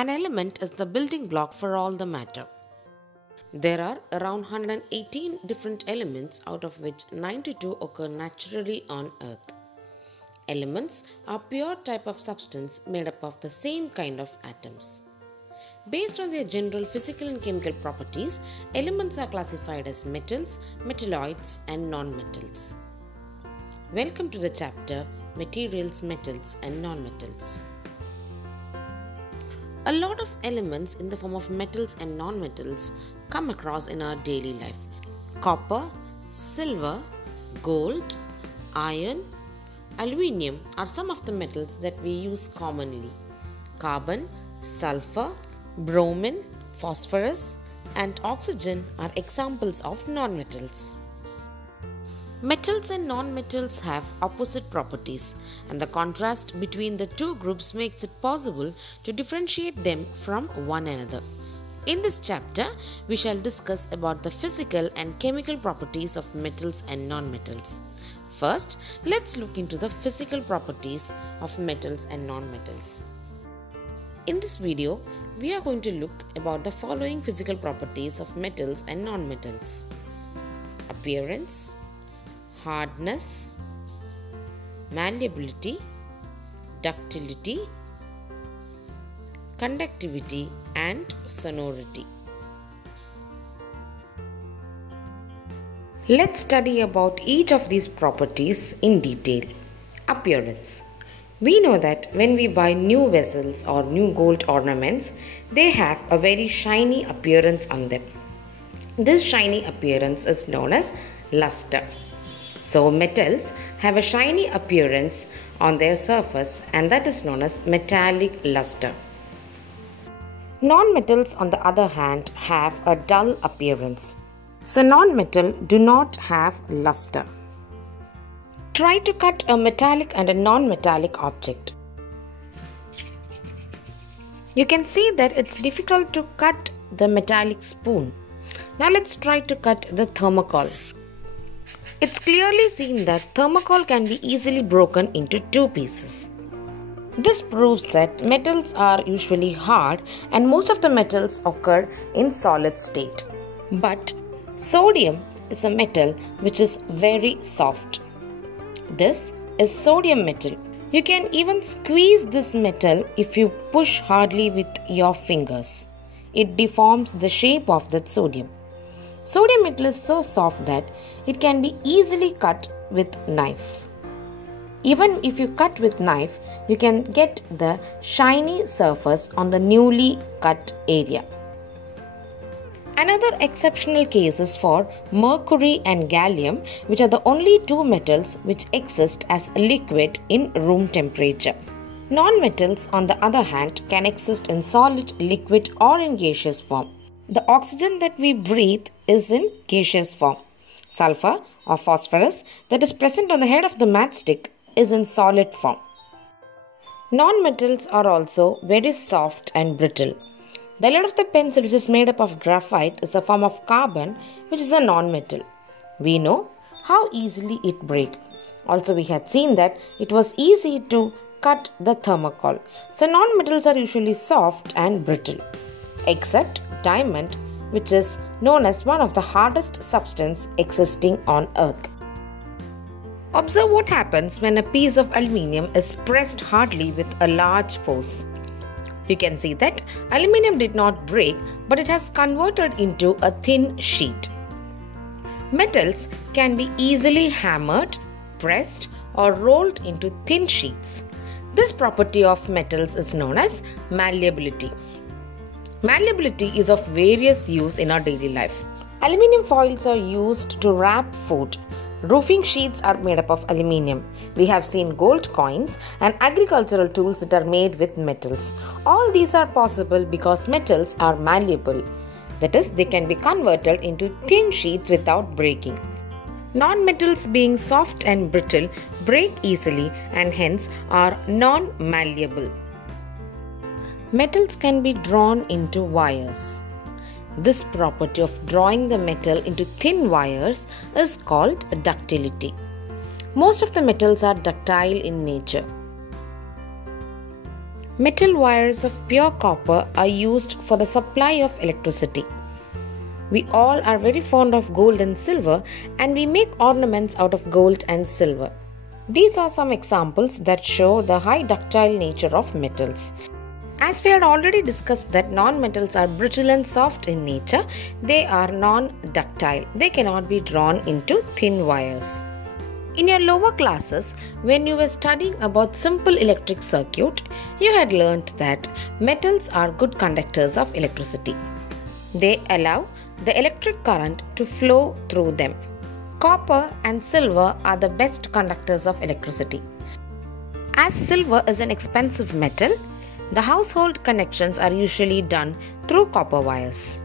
An element is the building block for all the matter. There are around 118 different elements, out of which 92 occur naturally on Earth. Elements are pure type of substance made up of the same kind of atoms. Based on their general physical and chemical properties, elements are classified as metals, metalloids, and nonmetals. Welcome to the chapter Materials, Metals, and Nonmetals. A lot of elements in the form of metals and nonmetals come across in our daily life. Copper, silver, gold, iron, aluminium are some of the metals that we use commonly. Carbon, sulfur, bromine, phosphorus, and oxygen are examples of nonmetals. Metals and nonmetals have opposite properties, and the contrast between the two groups makes it possible to differentiate them from one another. In this chapter, we shall discuss about the physical and chemical properties of metals and nonmetals. First, let's look into the physical properties of metals and nonmetals. In this video, we are going to look about the following physical properties of metals and nonmetals: appearance, hardness, malleability, ductility, conductivity, and sonority. Let's study about each of these properties in detail. Appearance. We know that when we buy new vessels or new gold ornaments, they have a very shiny appearance on them. This shiny appearance is known as luster. So metals have a shiny appearance on their surface, and that is known as metallic luster. Non-metals, on the other hand, have a dull appearance. So non-metal do not have luster. Try to cut a metallic and a non-metallic object. You can see that it's difficult to cut the metallic spoon. Now let's try to cut the thermocol. It's clearly seen that thermocol can be easily broken into two pieces. This proves that metals are usually hard and most of the metals occur in solid state. But sodium is a metal which is very soft. This is sodium metal. You can even squeeze this metal if you push hardly with your fingers. It deforms the shape of that sodium. Sodium metal is so soft that it can be easily cut with knife. Even if you cut with knife, you can get the shiny surface on the newly cut area. Another exceptional case is for mercury and gallium, which are the only two metals which exist as liquid in room temperature. Non-metals, on the other hand, can exist in solid, liquid, or in gaseous form. The oxygen that we breathe is in gaseous form. Sulfur or phosphorus that is present on the head of the matchstick is in solid form. Non-metals are also very soft and brittle. The lead of the pencil, which is made up of graphite, is a form of carbon, which is a non-metal. We know how easily it breaks. Also, we had seen that it was easy to cut the thermocol. So non-metals are usually soft and brittle, except diamond, which is known as one of the hardest substances existing on Earth. Observe what happens when a piece of aluminium is pressed hardly with a large force. You can see that aluminium did not break, but it has converted into a thin sheet. Metals can be easily hammered, pressed, or rolled into thin sheets. This property of metals is known as malleability. Malleability is of various use in our daily life. Aluminium foils are used to wrap food. Roofing sheets are made up of aluminium. We have seen gold coins and agricultural tools that are made with metals. All these are possible because metals are malleable. That is, they can be converted into thin sheets without breaking. Non-metals, being soft and brittle, break easily and hence are non-malleable. Metals can be drawn into wires. This property of drawing the metal into thin wires is called ductility. Most of the metals are ductile in nature. Metal wires of pure copper are used for the supply of electricity. We all are very fond of gold and silver, and we make ornaments out of gold and silver. These are some examples that show the high ductile nature of metals. As we had already discussed that non-metals are brittle and soft in nature, they are non-ductile. They cannot be drawn into thin wires. In your lower classes, when you were studying about simple electric circuit, you had learnt that metals are good conductors of electricity. They allow the electric current to flow through them. Copper and silver are the best conductors of electricity. As silver is an expensive metal, the household connections are usually done through copper wires.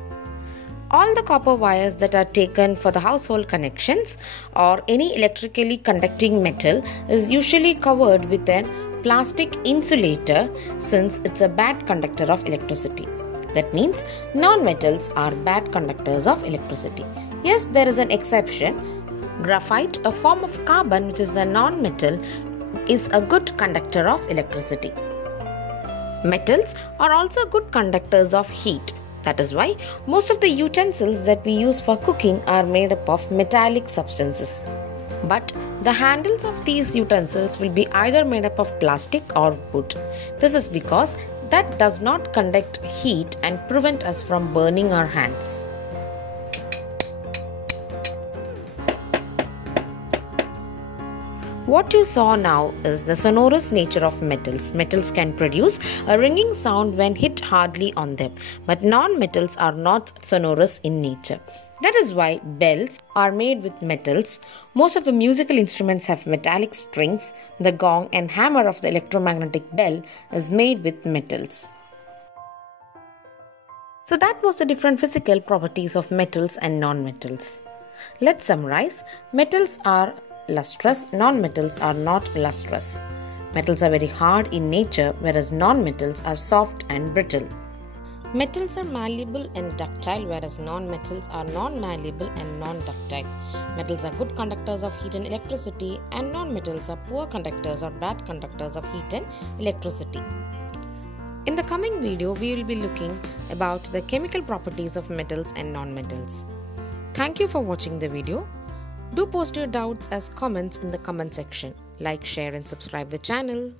All the copper wires that are taken for the household connections or any electrically conducting metal is usually covered with a plastic insulator, since it's a bad conductor of electricity. That means non-metals are bad conductors of electricity. Yes, there is an exception. Graphite, a form of carbon which is a non-metal, is a good conductor of electricity. Metals are also good conductors of heat. That is why most of the utensils that we use for cooking are made up of metallic substances. But the handles of these utensils will be either made up of plastic or wood. This is because that does not conduct heat and prevent us from burning our hands. What you saw now is the sonorous nature of metals. Metals can produce a ringing sound when hit hardly on them, but non-metals are not sonorous in nature. That is why bells are made with metals. Most of the musical instruments have metallic strings. The gong and hammer of the electromagnetic bell is made with metals. So that was the different physical properties of metals and non-metals. Let's summarize. Metals are lustrous, non-metals are not lustrous. Metals are very hard in nature, whereas non-metals are soft and brittle. Metals are malleable and ductile, whereas non-metals are non-malleable and non-ductile. Metals are good conductors of heat and electricity, and non-metals are poor conductors or bad conductors of heat and electricity. In the coming video, we will be looking about the chemical properties of metals and non-metals. Thank you for watching the video. Do post your doubts as comments in the comment section. Like, share and subscribe the channel.